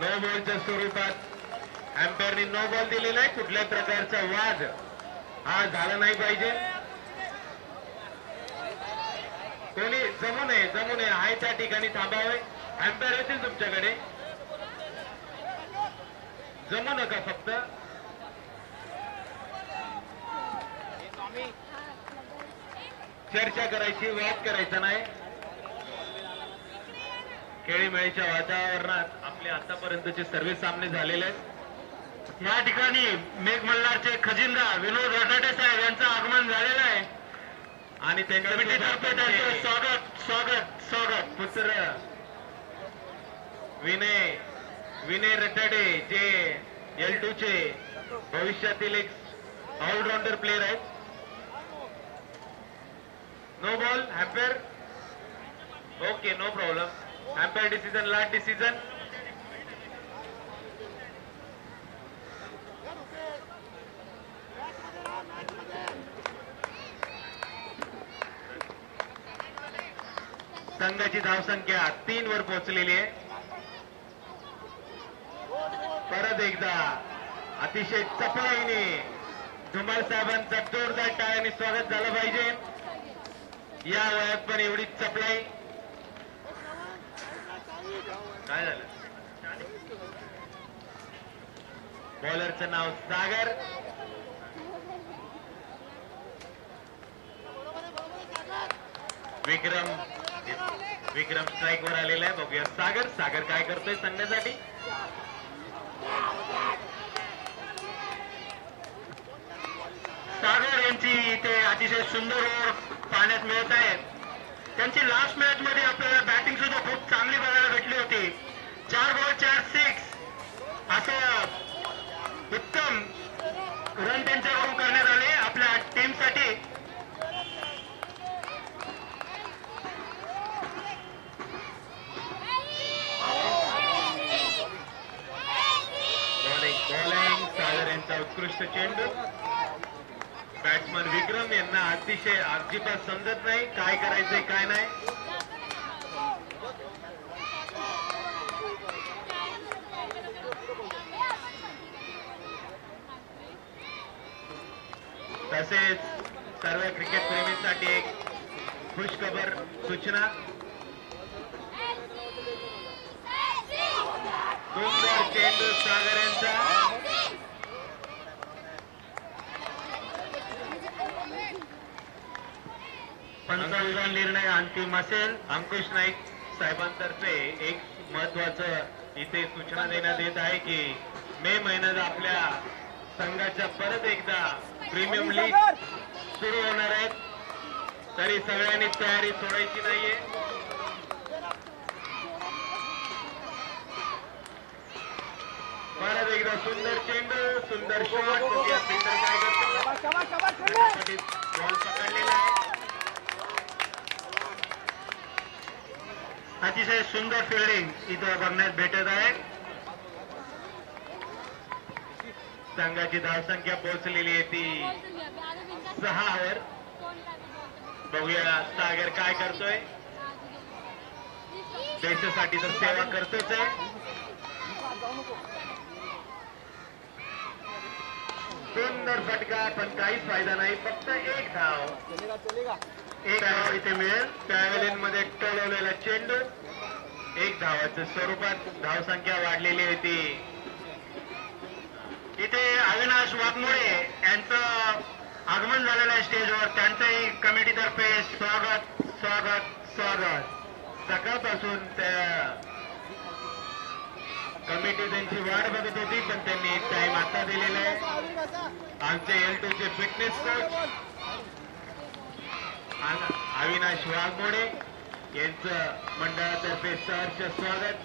नो बॉलच्या स्वरूपात अँपायरनी नो बॉल दिलेला आहे. कुठल्याही प्रकारचा वाद हा झाला नाही पाहिजे. कोणी जमू नये आहे त्या ठिकाणी थांबावे. अँपायर येतील तुमच्याकडे, जमू नका फक्त. चर्चा करायची, वाद करायचा नाही. खेळीमेळीच्या वातावरणात आपले आतापर्यंतचे सर्व सामने झालेले आहेत. या ठिकाणी मेघमल्हारचे खजिनदार विनोद रटाटे साहेब यांचं आगमन झालेलं आहे आणि कमिटीतर्फे त्यांचं स्वागत. पुत्र विनय रटाटे जे L2 चे भविष्यातील एक ऑलराऊंडर प्लेयर आहेत. No ball umpire. Okay, no problem. Umpire decision, last decision. संघाची धावसंख्या 3 वर पोहोचलेली आहे. परत एकदा अतिशय चपळाईने धुमाळ साहेबांचा जोरदार टाळ्याने स्वागत झालं पाहिजे. या वयात पण एवढी चपळाई. काय झालं? बॉलरचं नाव सागर. विक्रम स्ट्राईक वर आलेला आहे. बघूया सागर काय करतोय संघासाठी. सागर यांची इथे अतिशय सुंदर ओव्हर पाहण्यात मिळत आहे. त्यांची लास्ट मॅच मध्ये आपल्याला बॅटिंग सुद्धा खूप चांगली बघायला भेटली होती. 4 बॉल 4 सिक्स असं उत्तम रन त्यांच्याकडून करण्यात आले आपल्या टीमसाठी. बॉलिंग सागर यांचा उत्कृष्ट चेंडू. बॅट्समन विक्रम यांना अतिशय अजिबात समजत नाही काय करायचंय काय नाही. तसेच सर्व क्रिकेट प्रेमींसाठी एक खुशखबर सूचना. सुंदर चेंडू सागर यांचा. पंचांचा निर्णय अंतिम असेल. अंकुश नाईक साहेबांतर्फे एक महत्वाचं इथे सूचना देण्यात येत आहे की मे महिन्यात आपल्या संघाच्या परत एकदा प्रीमियम लीग सुरू होणार आहेत. तरी सगळ्यांनी तयारी सोडायची नाहीये. परत एकदा सुंदर चेंडू, सुंदर शॉट. फिल्डर काय करतो, बॉल पकडलेला आहे. अतिशय सुंदर फिल्डिंग इथं बघण्यात भेटत आहे. संघाची धावसंख्या पोहोचलेली आहे ती 6 वर. बघूया सागर काय करतोय. देशासाठी तर सेवा करतोच आहे. सुंदर फटका पण काहीच फायदा नाही. फक्त एक धाव इथे मिळेल. पॅव्हेलियन मध्ये टोलवलेला चेंडू. 1 धावाच्या स्वरूपात धावसंख्या वाढलेली आहे ती. इथे अविनाश वाघमोडे यांचं आगमन झालेलं आहे स्टेजवर. त्यांचंही कमिटीतर्फे स्वागत. सकाळपासून त्या कमिटी त्यांची वाट बघत होती पण त्यांनी टाइम आता दिलेला आहे. आमचे L2 चे फिटनेस कोच अविनाश वाघमोडे यांचं मंडळातर्फे सहर्ष स्वागत.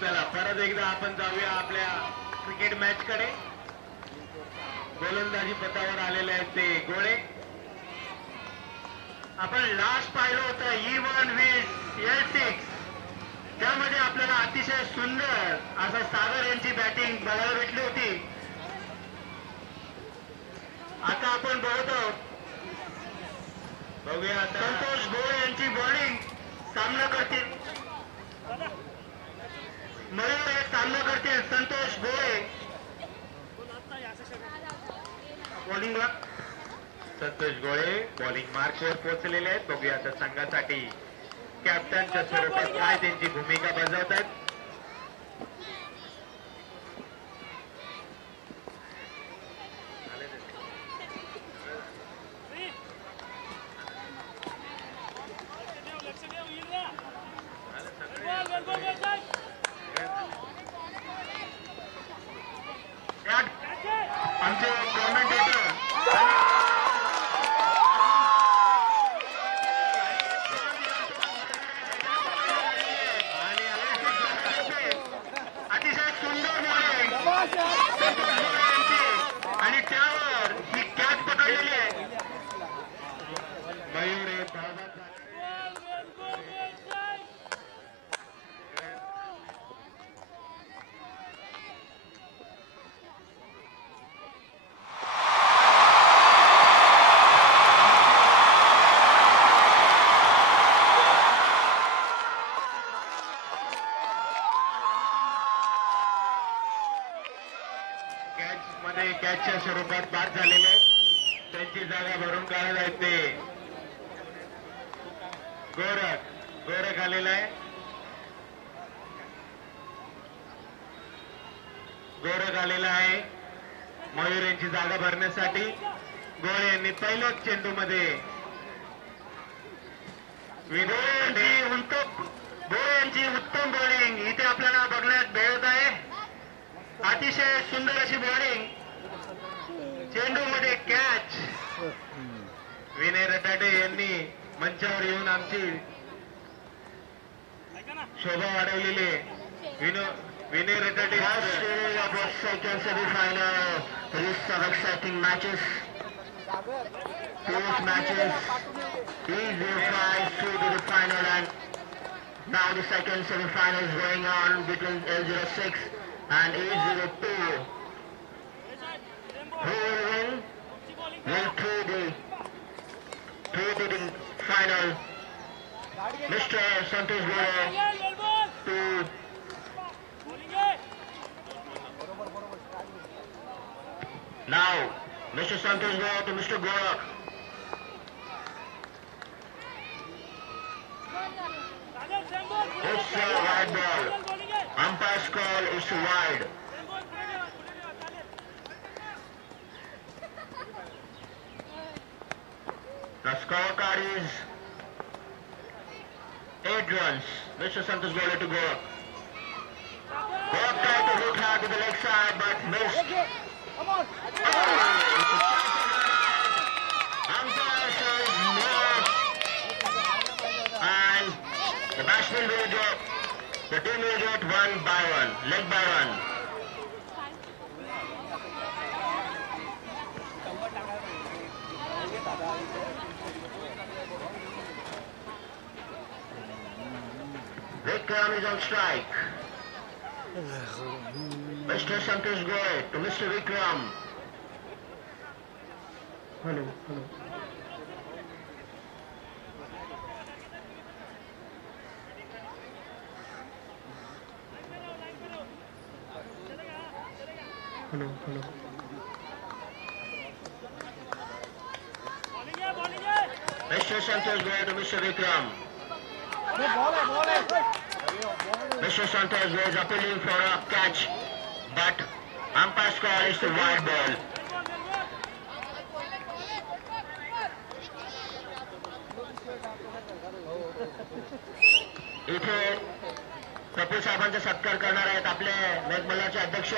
चला परत एकदा आपण जाऊया आपल्या क्रिकेट मॅच कडे. गोलंदाजी पथावर आलेले आहेत ते गोळे. आपण लास्ट पाहिलं होतं E1 20 L6. त्यामध्ये आपल्याला अतिशय सुंदर असं सागर यांची बॅटिंग बघायला भेटली होती. आता आपण बघूया संतोष भोळे यांची बॉलिंग सामना करतील. गोळे बॉलिंग मार्कवर पोहोचलेले आहेत. बघूया आता संघासाठी कॅप्टनच्या स्वरूपात काय त्यांची भूमिका बजावतात. आमचे कॉमेंटेटर अतिशय सुंदर आणि त्यावर ही कॅच पकडलेली आहे. मयूर कॅचच्या स्वरूपात बाद झालेले आहेत. त्यांची जागा भरून काढत आहेत ते गोरख आलेला आहे. गोरख आलेला आहे मयूर यांची जागा भरण्यासाठी. गोळे यांनी पहिल्याच चेंडूमध्ये यांची उत्तम बॉलिंग इथे आपल्याला बघण्यात मिळत आहे. अतिशय सुंदर अशी बॉलिंग, चेंडू मध्ये कॅच. विनय रटाटे यांनी मंचावर येऊन आमची शोभा वाढवलेली आहे. Vinay Ratate second semifinal exciting matches. Both matches is advanced through to the final, and now the second semi-final is going on between L06 and A02. Who will win? Will through the final. Mr. Santosh Goro to now. Mr. Santosh Goro to Mr. Gorak. It's a wide ball. Umpire's call is wide. The scorecard is 8 runs. Mr. Santosh Goro to Gorak. Gorak tried to hit hard to the leg side but missed. Come on. Umpire says no. And the batsman will get, the team will get one by one, leg by one. Vikram is on strike. Mr. Santosh Goy to Mr. Vikram. Hello. Mr. Santosh Goy to Mr. Vikram. Mr. Santosh Goy is appealing for a catch, but umpire's call is the wide ball. इथे कपिल साहेबांचा सत्कार करणार आहेत आपले मेघमल्लाचे अध्यक्ष.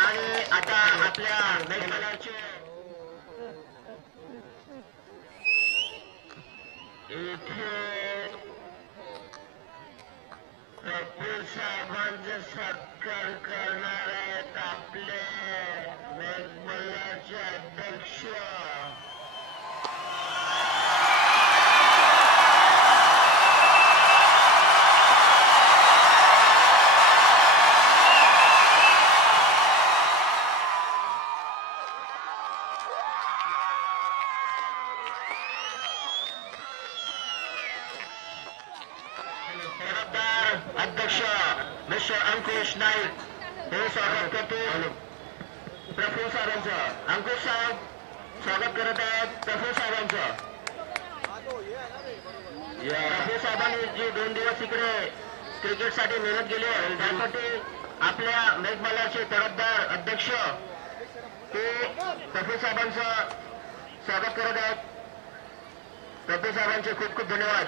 आणि आता आपल्या मेघमल्लाचे इथे कपिल साहेबांचा सत्कार करणार आहेत आपले मेघमल्लाचे अध्यक्ष. अध्यक्ष मिस्टर अंकुश नाईक हे स्वागत करतील प्रफुल्ल साहेबांचं. अंकुश साहेब स्वागत करत आहेत प्रफुल्ल साहेबांचं. प्रफुल्ल साहेबांनी जी 2 दिवस इकडे क्रिकेटसाठी मेहनत केली आहे त्यासाठी आपल्या मेघमल्हारचे तडफदार अध्यक्ष ते प्रफुल्ल साहेबांचं स्वागत करत आहेत. प्रफुल्ल साहेबांचे खूप खूप धन्यवाद.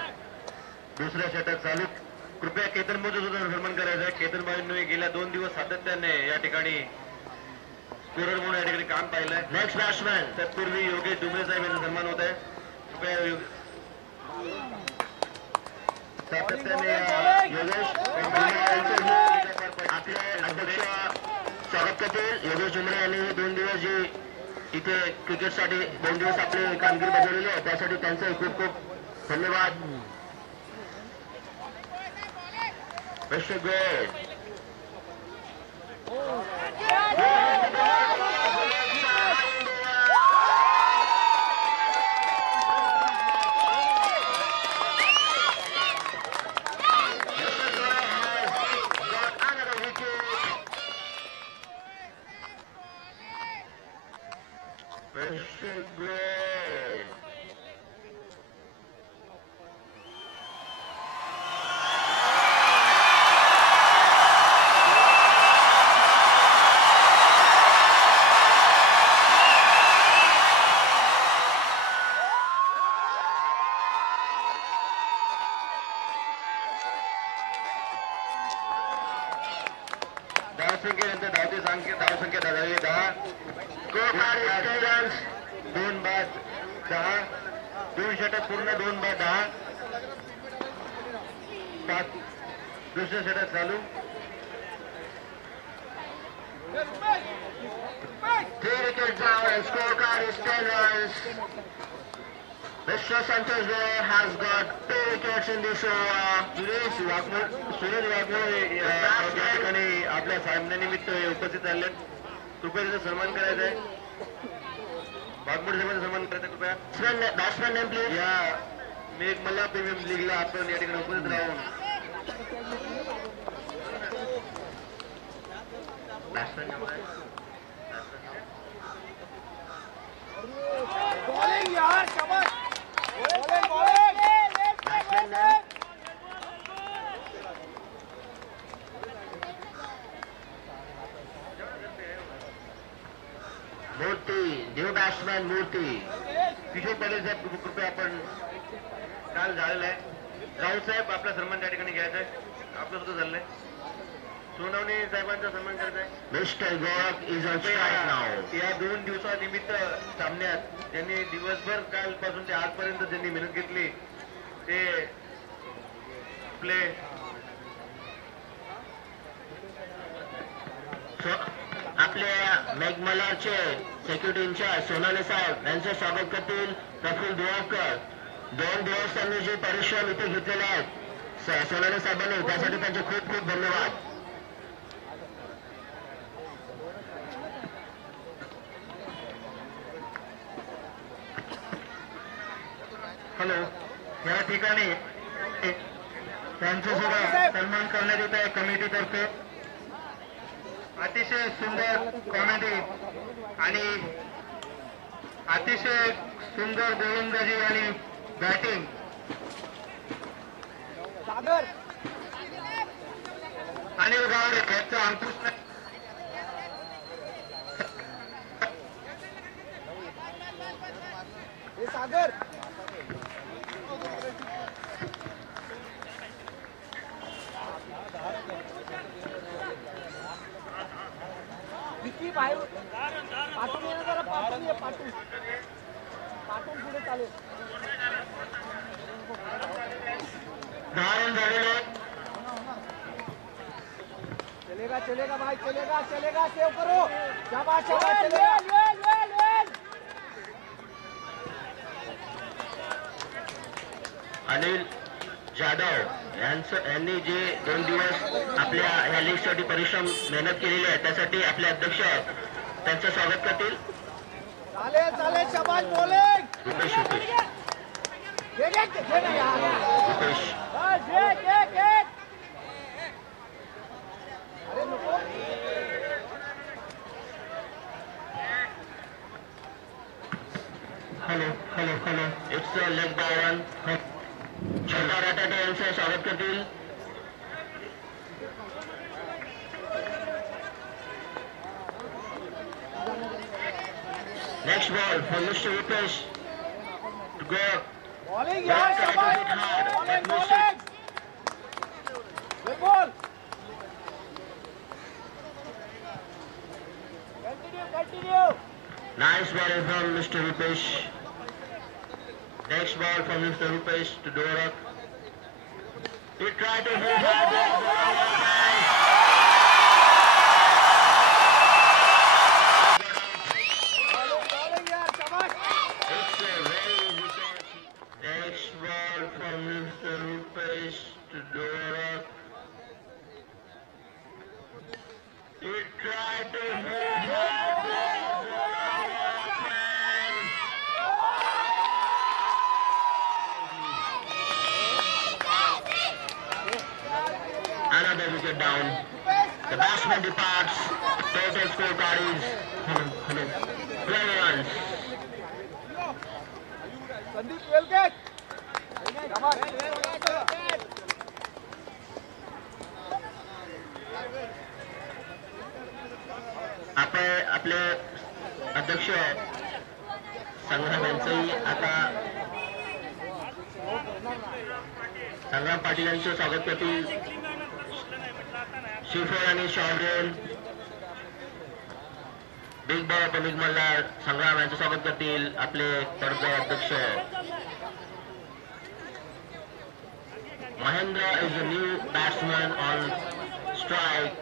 दुसऱ्या षटक चालू. कृपया केतन मोदी सुद्धा सन्मान करायचा आहे. केतन भाईंनी गेल्या 2 दिवस सातत्याने या ठिकाणी स्कोरर म्हणून या ठिकाणी काम पाहिलंय. नेक्स्ट बॅट्समॅन तत्पूर्वी योगेश डुमरे साहेब यांचा सन्मान होत आहे. कृपया सातत्याने योगेश आपले अध्यक्ष स्वागत करतील. योगेश डुमरे यांनी 2 दिवस जे इथे क्रिकेटसाठी 2 दिवस आपली कामगिरी बजावलेली आहे त्यासाठी त्यांचे खूप खूप धन्यवाद. Mr. Gray. धावसंख्या 10. 2 बाद 10. 2 षटक पूर्ण 2 बाद 10. 5. दुसरं षटक चालू. 3 wickets down. Scorecard is 10 runs. Mr. Santosh Ray has got 2 wickets in this over. Suresh वाघमोळे या ठिकाणी आपल्या सामन्यानिमित्त उपस्थित झाले. कृपया त्याचा सन्मान करायचा आहे. वाघमोळे साहेबांचा सन्मान करायचा कृपया. Batsman name please. या मेघमल्हार प्रीमियम लीगला आपण या ठिकाणी उपस्थित राहून बॅट्समॅन नाव आहे बॉलिंग यार शाबाश. बॅट्समॅन नेम मूर्ती. न्यू बॅट्समॅन मूर्ती. किशोर पाटील साहेब कृपया आपण काल झालेलं आहे. राऊत साहेब आपला सन्मान त्या ठिकाणी घ्यायचा आहे. आपलं सुद्धा झालंय. सोनवणे साहेबांचा सन्मान करायचा आहे. मिस्टर Gorakh is on strike now. या 2 दिवसानिमित्त सामन्यात त्यांनी दिवसभर कालपासून ते आजपर्यंत त्यांनी मेहनत घेतली. ते आपले आपल्या मेघमल्हारचे सेक्युरिटी इन्चार्ज सोनाले साहेब यांचे स्वागत करतील प्रफुल्ल दिवाकर. 2 दिवस त्यांनी जे परिश्रम इथे घेतलेले आहेत सोनाले साहेबांनी त्यासाठी त्यांचे खूप खूप धन्यवाद. हॅलो. या ठिकाणी त्यांचा सुद्धा सन्मान करण्यात येत आहे कमिटीतर्फे. अतिशय सुंदर कॉमेडी आणि अतिशय सुंदर गोलंदाजी आणि बॅटिंग. सागर अनिल गावडे यांचा अंकुश हे सागर विकी बाहेर पाठवून ये ना जरा. पाठवून ये. पाठवून पुढे चालेल. धारण झालेले चलेगा भाई चलेगा. सेव करो. शाबाश चलेगा. अनिल जाधव यांनी जे 2 दिवस आपल्या ह्या लीगसाठी परिश्रम मेहनत केलेली आहे त्यासाठी आपले अध्यक्ष त्यांचं स्वागत करतील. चालेल शाबाश बॉलिंग. रुपेश घे ना यार. रुपेश घे. बटाटे यांचं स्वागत करतील. Next ball for Mr. Rupesh to go. Bowling Try यार to hit hard, but missed it. Good ball continue Nice ball from Mr. Rupesh. Next ball from Mr. Rupesh to Dorak. He tried to hit hard, but bowling यार शाबाश it's a very easy catch. Next ball from Mr. Rupesh to Dorak. He tried to hit hard, another wicket down. The batsman departs. Total scorecard is 12 runs. Sandeep well catch शाबाश आपण आपले अध्यक्ष संग्राम यांचंही आता संग्राम पाटील यांचं स्वागत करतील. शिवफळ आणि शॉर्रेन बिग बॉल पब्लिक मल्हार संग्राम यांचं स्वागत करतील आपले तडफदार अध्यक्ष. Mahendra is a new batsman on strike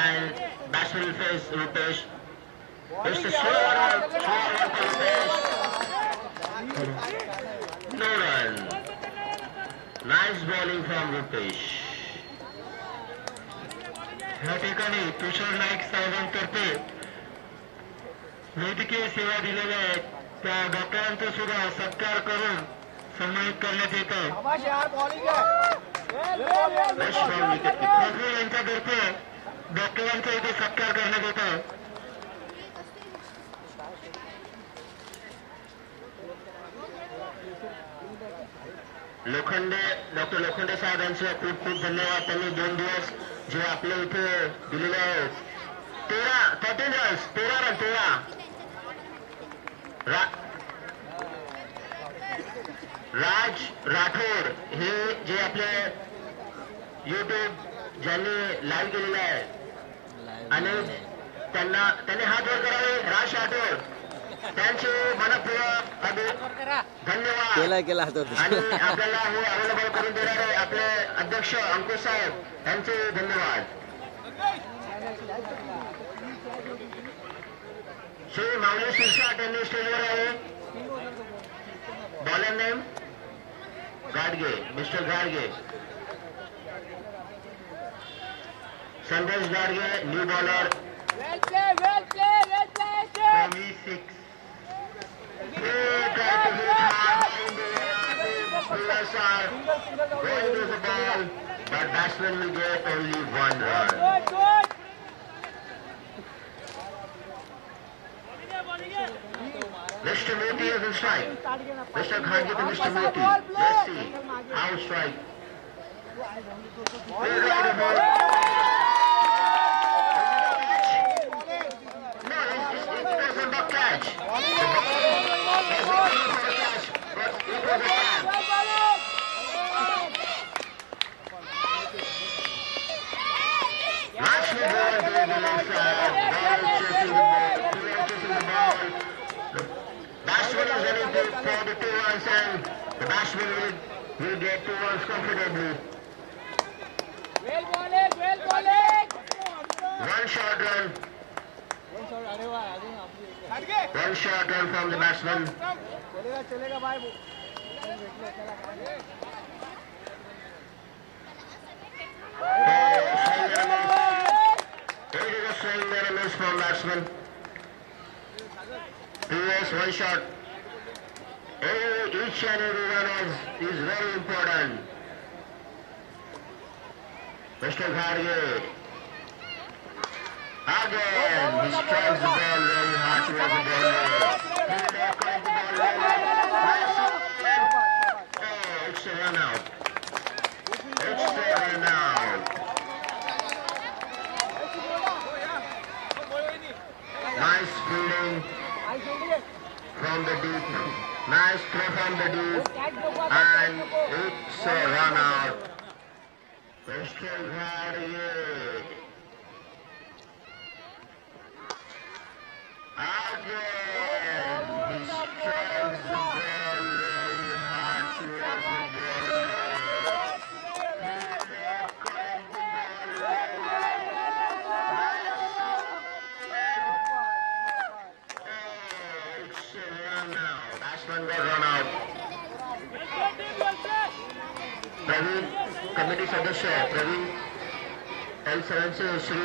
and batsman will face Rupesh. It's a slow one for Rupesh. No run. Nice bowling from Rupesh. या ठिकाणी तुषार नाईक साहेबांतर्फे वैद्यकीय सेवा दिलेल्या आहेत त्या डॉक्टरांचा सुद्धा सत्कार करून सन्मानित करण्यात येतं. शाबाश यार बॉलिंग आहे प्रभू यांच्यातर्फे डॉक्टरांचा इथे सत्कार करण्यात येतं. डॉक्टर लोखंडे साहेब यांचे खूप खूप धन्यवाद. त्यांनी 2 दिवस जे आपल्या इथे दिलेले आहेत 13 रन्स 13 राज राठोड हे जे आपले युट्यूब ज्यांनी लाईव्ह केलेले आहे आणि त्यांनी हात वर करावे. राज राठोड त्यांचे मनपूर्वक धन्यवाद केला आणि आपल्याला हे अवेलेबल करून देणारे आपले अध्यक्ष अंकुश साहेब यांचे धन्यवाद. श्री माऊली शिरसाट यांनी स्टेजवर आहे. Bowler name Gadge mister Gadge. Sandesh Gadge new bowler well play 26. Players are going to the ball, but batsman will get only 1 run. Good Mr. Moti is in strike. Mr. Kharge to Mr. Moti. Let's see how strike. No, it wasn't a catch. The ball was a catch, but it was a catch. Nicely bowled to the left side. Ball chasing the ball. Player chasing the ball. The batsman is running for the 2 runs and the batsman will get 2 runs comfortably. Well bowling One short run. One short run from the batsman. चलेगा भाई It is a swing and a miss from batsman. 2 years, 1 shot. Each and every run is very important. Mr. Kharge. Again, he strikes the ball very hard towards the ball. He will not collect the ball very well. run out. It's a run out. Nice fielding आई जेवढी आहे. from the deep. Nice throw from the deep. Catch बघू आता, catch And बघू. it's a run out. Pistol Guardian. Again, he strikes the ball very hard towards the ball. It's a run out. Batsman got run out. Praveen committee सदस्य प्रवीण L7चे श्री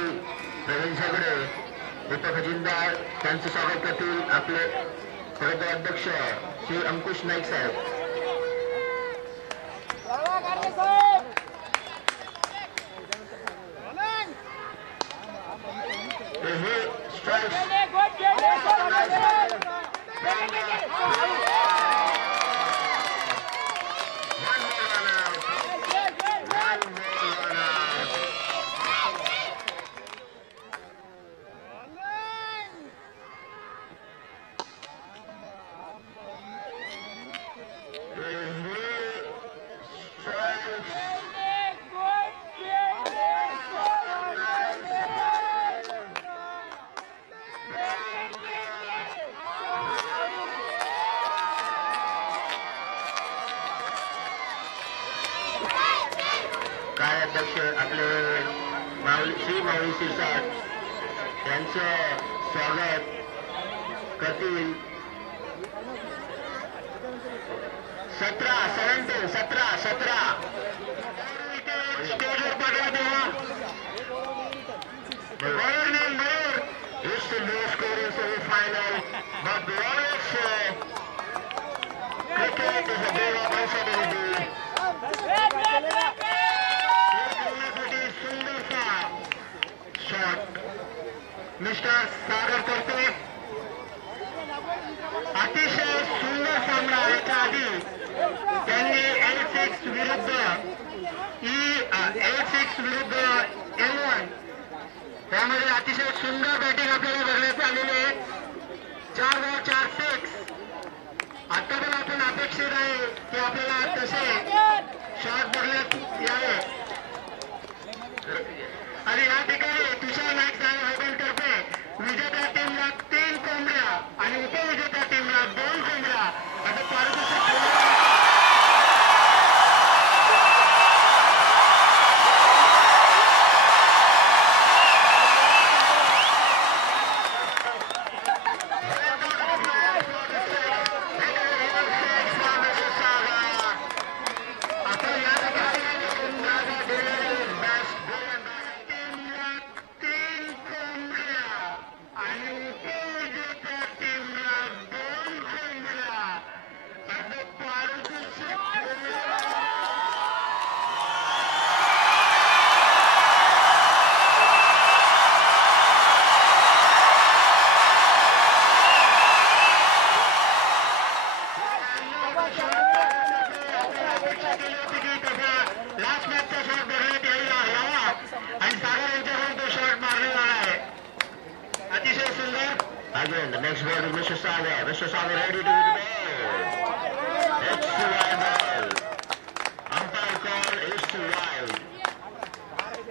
प्रवीण झगडे उपखजिनदार त्यांचं स्वागत करतील आपले प्रदेश अध्यक्ष श्री अंकुश नाईक साहेब. बरोबर, गाडगे साहेब. हे स्ट्राइक्स गेले, गोट गेले, गोट गेले. one more run out. One more run out. काय अध्यक्ष आपले श्री माऊली शिरसाट यांचं स्वागत करतील. 17 स्टेजवर पाठवा तेव्हा. Mayur name Mayur is the low scoring semi-final, but the Warriors cricket is a game of uncertainty. सुंदरसा शॉट मिस्टर सागर करते. अतिशय सुंदर सामना याच्या आधी त्यांनी L6 विरुद्ध L6 विरुद्ध L1 त्यामध्ये अतिशय सुंदर बॅटिंग आपल्याला बघण्यात आलेली आहे. 4 बॉल 4 सिक्स. आता पण आपण अपेक्षित आहे की आपल्याला तसे शॉट बघण्यात यावे. आणि या ठिकाणी तुषार नाईक साहेब हैदरतर्फे विजेत्या टीमला 3 कोंबड्या आणि उपविजेत्या टीमला 2 कोंबड्या आता पारितोषिक Again, the next ball is Mr. Sagar. Mr. Sagar ready to hit the ball. It's the wide ball. Umpire call is to wide.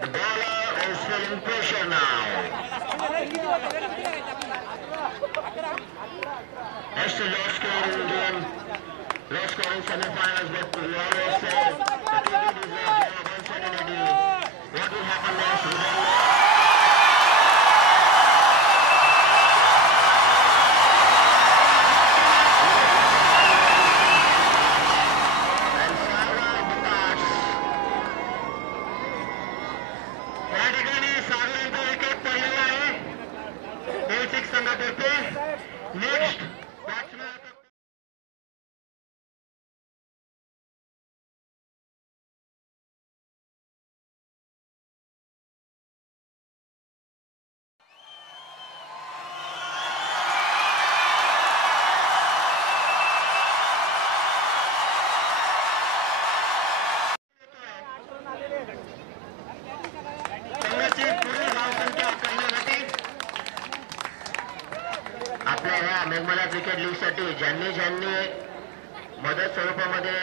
The bowler is feeling pressure now. It's the low scoring game. Low scoring semi-finals, but we always say the cricket is a game of uncertainty. What will happen next? We don't know. Next cricket league साठी ज्यांनी ज्यांनी मदत स्वरूपामध्ये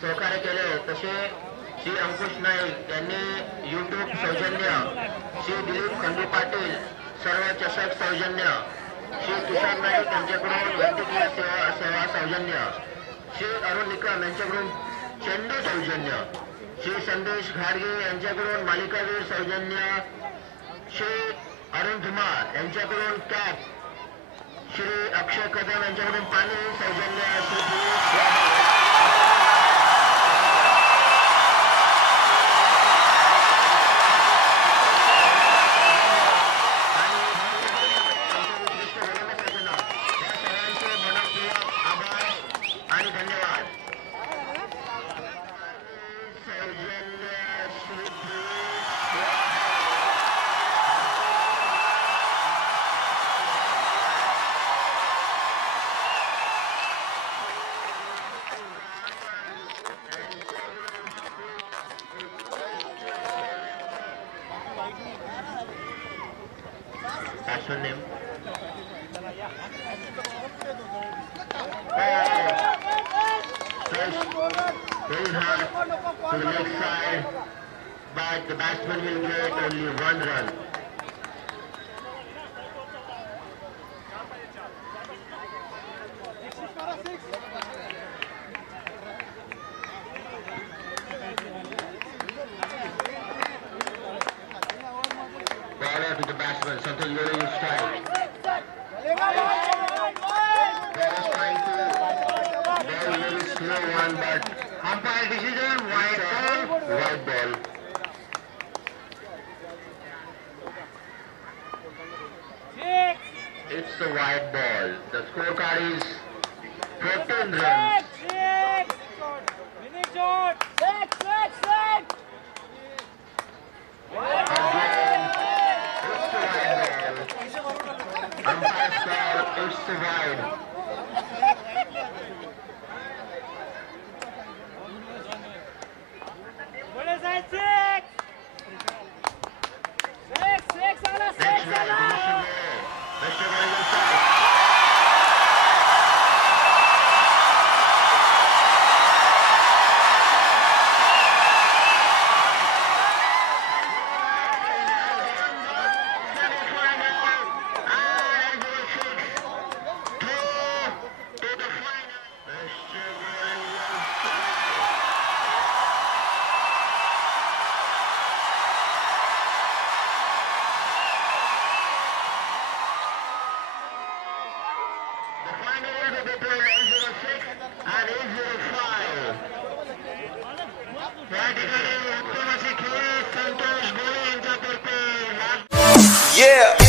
सहकार्य केले तसे श्री अंकुश नाईक यांनी युट्यूब सौजन्य, श्री दिलीप खंडू पाटील सर्व चषक सौजन्य, श्री तुषार नाईक यांच्याकडून वैद्यकीय सेवा सौजन्य, श्री अरुण निकम यांच्याकडून चेंडू सौजन्य, श्री संदेश घाडगे यांच्याकडून मालिकावीर सौजन्य, श्री अरुण धुमाळ यांच्याकडून कॅप, श्री अक्षय कदम यांच्याकडून पाणी सौजन्य, Shri National name. Very hard to the left side, but the batsman will get only 1 run. Baller to the batsman, something really will strike. Baller trying to ball very slow one, but umpire decision, white ball, white ball. It's a white ball. The scorecard is 14 runs. Again, it's a white ball. Umpire's call, it's a wide. Next one, Mr. Williams. Yeah.